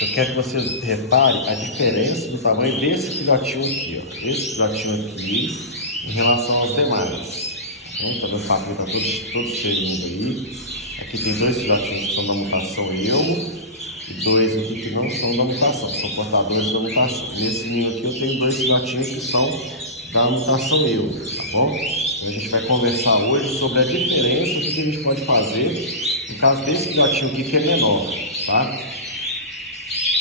eu quero que você repare a diferença do tamanho desse filhotinho aqui, ó. Esse filhotinho aqui em relação aos demais. Tá vendo? O papel está todo cheio aí. Aqui tem dois filhotinhos que são da mutação Elmo e dois aqui que não são da mutação, que são portadores da mutação. Nesse ninho aqui eu tenho dois filhotinhos que são da mutação Elmo, tá bom? Então a gente vai conversar hoje sobre a diferença, o que a gente pode fazer no caso desse filhotinho aqui que é menor, tá?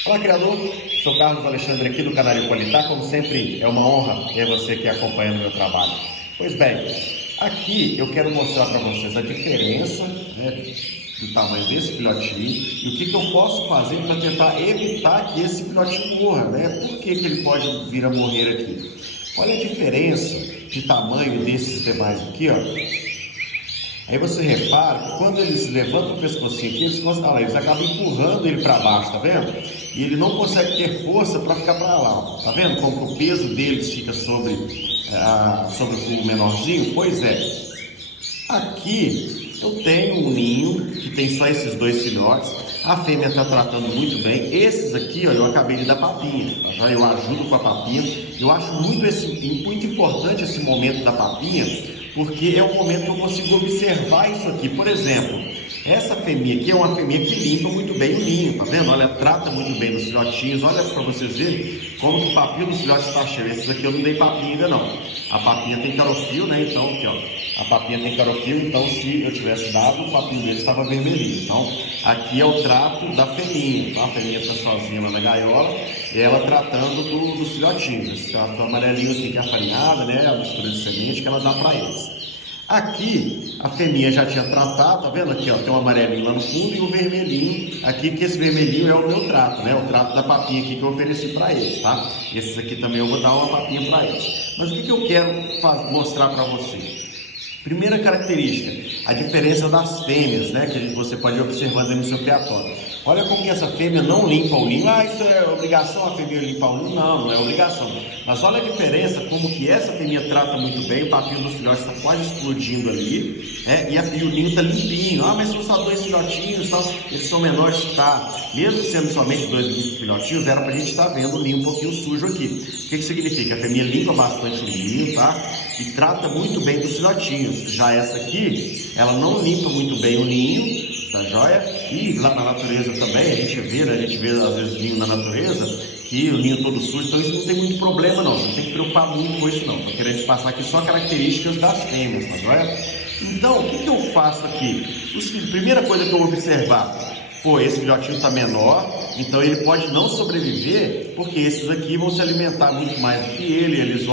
Olá, criador! Sou Carlos Alexandre aqui do canal Ipolitar. Como sempre, é uma honra ter você aqui acompanhando o meu trabalho. Pois bem, aqui eu quero mostrar para vocês a diferença, né, do tamanho desse filhotinho e o que eu posso fazer para tentar evitar que esse filhotinho morra, né? Por que ele pode vir a morrer aqui? Olha a diferença de tamanho desses demais aqui, ó. Aí você repara que quando eles levantam o pescocinho aqui, eles acabam empurrando ele para baixo, tá vendo? E ele não consegue ter força para ficar para lá, tá vendo? Como o peso deles fica sobre o menorzinho? Pois é, aqui eu tenho um ninho que tem só esses dois filhotes, a fêmea está tratando muito bem. Esses aqui, ó, eu acabei de dar papinha, tá? Eu ajudo com a papinha. Eu acho muito importante esse momento da papinha, porque é o momento que eu consigo observar isso aqui. Por exemplo, essa fêmea aqui é uma fêmea que limpa muito bem o ninho, tá vendo? Olha, trata muito bem os filhotinhos. Olha para vocês verem como que o papinho dos filhotes está cheio. Esses aqui eu não dei papinha ainda não. A papinha tem carofil, né? Então, aqui, ó, a papinha tem carofil, então se eu tivesse dado, o papinho dele estava vermelhinho. Então, aqui é o trato da fêmea, tá? A fêmea está sozinha lá na gaiola e ela tratando dos filhotinhos. Esse trato amarelinho aqui que é a farinhada, né? A mistura de semente que ela dá para eles. Aqui, a fêmea já tinha tratado, tá vendo aqui, ó, tem um amarelinho lá no fundo e um vermelhinho aqui, que esse vermelhinho é o meu trato, né, o trato da papinha aqui que eu ofereci para eles, tá? Esses aqui também eu vou dar uma papinha para eles. Mas o que eu quero mostrar para vocês? Primeira característica, a diferença das fêmeas, né, que você pode ir observando aí no seu criatório. Olha como que essa fêmea não limpa o ninho. Isso é obrigação a fêmea limpar o ninho? Não, não é obrigação. Mas olha a diferença, como que essa fêmea trata muito bem, o papinho dos filhotes está quase explodindo ali, né? E o ninho está limpinho. Mas são só dois filhotinhos, tal, eles são menores, tá? Mesmo sendo somente dois filhotinhos, era para a gente estar vendo o ninho um pouquinho sujo aqui. O que significa? A fêmea limpa bastante o ninho, tá? E trata muito bem dos filhotinhos. Já essa aqui, ela não limpa muito bem o ninho, tá joia? E lá na natureza também, a gente vê às vezes ninho na natureza, que o ninho todo sujo, então isso não tem muito problema não, você não tem que preocupar muito com isso não. Estou querendo te passar aqui só características das fêmeas, tá joia? Então, o que eu faço aqui? Primeira coisa que eu vou observar, esse filhotinho está menor, então ele pode não sobreviver, porque esses aqui vão se alimentar muito mais do que ele,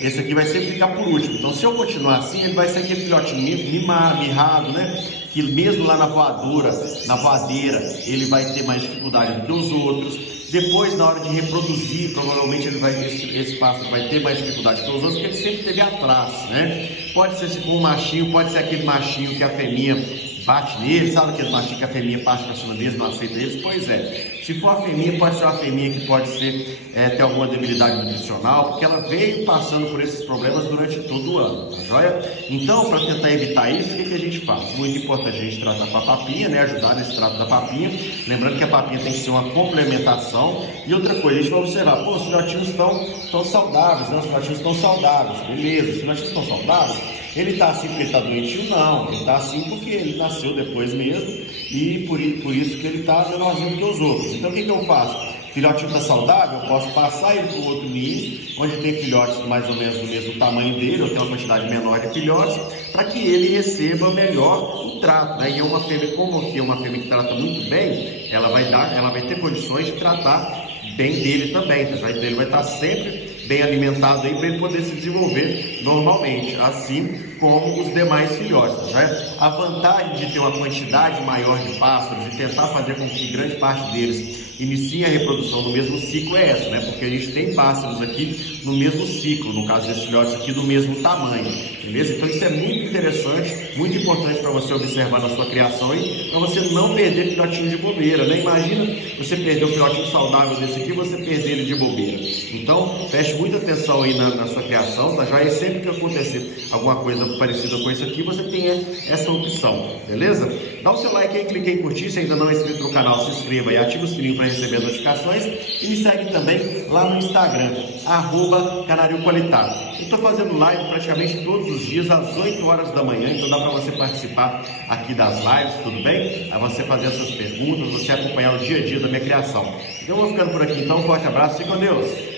esse aqui vai sempre ficar por último. Então, se eu continuar assim, ele vai ser aquele filhotinho mirrado, né? Que mesmo lá na voadeira, ele vai ter mais dificuldade do que os outros. Depois, na hora de reproduzir, provavelmente esse pássaro vai ter mais dificuldade que os outros, porque ele sempre esteve atrás, né? Pode ser se for um machinho, pode ser aquele machinho que a fêmea bate nele, sabe aquele machinho que a fêmea parte para cima deles, não aceita eles? Pois é, se for a fêmea, pode ser uma fêmea que pode ter alguma debilidade nutricional, porque ela veio passando por esses problemas durante todo o ano, tá joia? Então, para tentar evitar isso, o que a gente faz? Muito importante a gente tratar com a papinha, né? Ajudar nesse trato da papinha, lembrando que a papinha tem que ser uma complementação. E outra coisa, a gente vai observar, os filhotinhos estão saudáveis, né? Os filhotinhos estão saudáveis, beleza, os filhotinhos estão saudáveis. Ele está assim porque ele está doentinho? Não, ele está assim porque ele nasceu depois mesmo e por isso que ele está menorzinho que os outros. Então o que eu faço? O filhotinho está saudável, eu posso passar ele para o outro ninho, onde tem filhotes mais ou menos do mesmo tamanho dele, ou tem uma quantidade menor de filhotes, para que ele receba melhor o trato, né? E é uma fêmea, como aqui é uma fêmea que trata muito bem, ela vai ter condições de tratar bem dele também, tá? Ele vai estar sempre bem alimentado aí para ele poder se desenvolver normalmente, assim como os demais filhotes, né? A vantagem de ter uma quantidade maior de pássaros e tentar fazer com que grande parte deles iniciem a reprodução no mesmo ciclo é essa, né? Porque a gente tem pássaros aqui no mesmo ciclo, no caso desses filhotes aqui do mesmo tamanho, beleza? Então isso é muito interessante, muito importante para você observar na sua criação aí, para você não perder filhotinho de bobeira, né? Imagina você perder um filhotinho saudável desse aqui, você perder ele de bobeira. Então, preste muita atenção aí na sua criação, tá? Já é sempre que acontecer alguma coisa parecida com isso aqui, você tem essa opção, beleza? Dá o seu like aí, clique em curtir, se ainda não é inscrito no canal, se inscreva e ative o sininho para receber notificações e me segue também lá no Instagram, @canarioqualitado. Eu estou fazendo live praticamente todos os dias às 8 horas da manhã, então dá para você participar aqui das lives, tudo bem? Aí você fazer as suas perguntas, você acompanhar o dia a dia da minha criação. Então eu vou ficando por aqui então, um forte abraço e com Deus!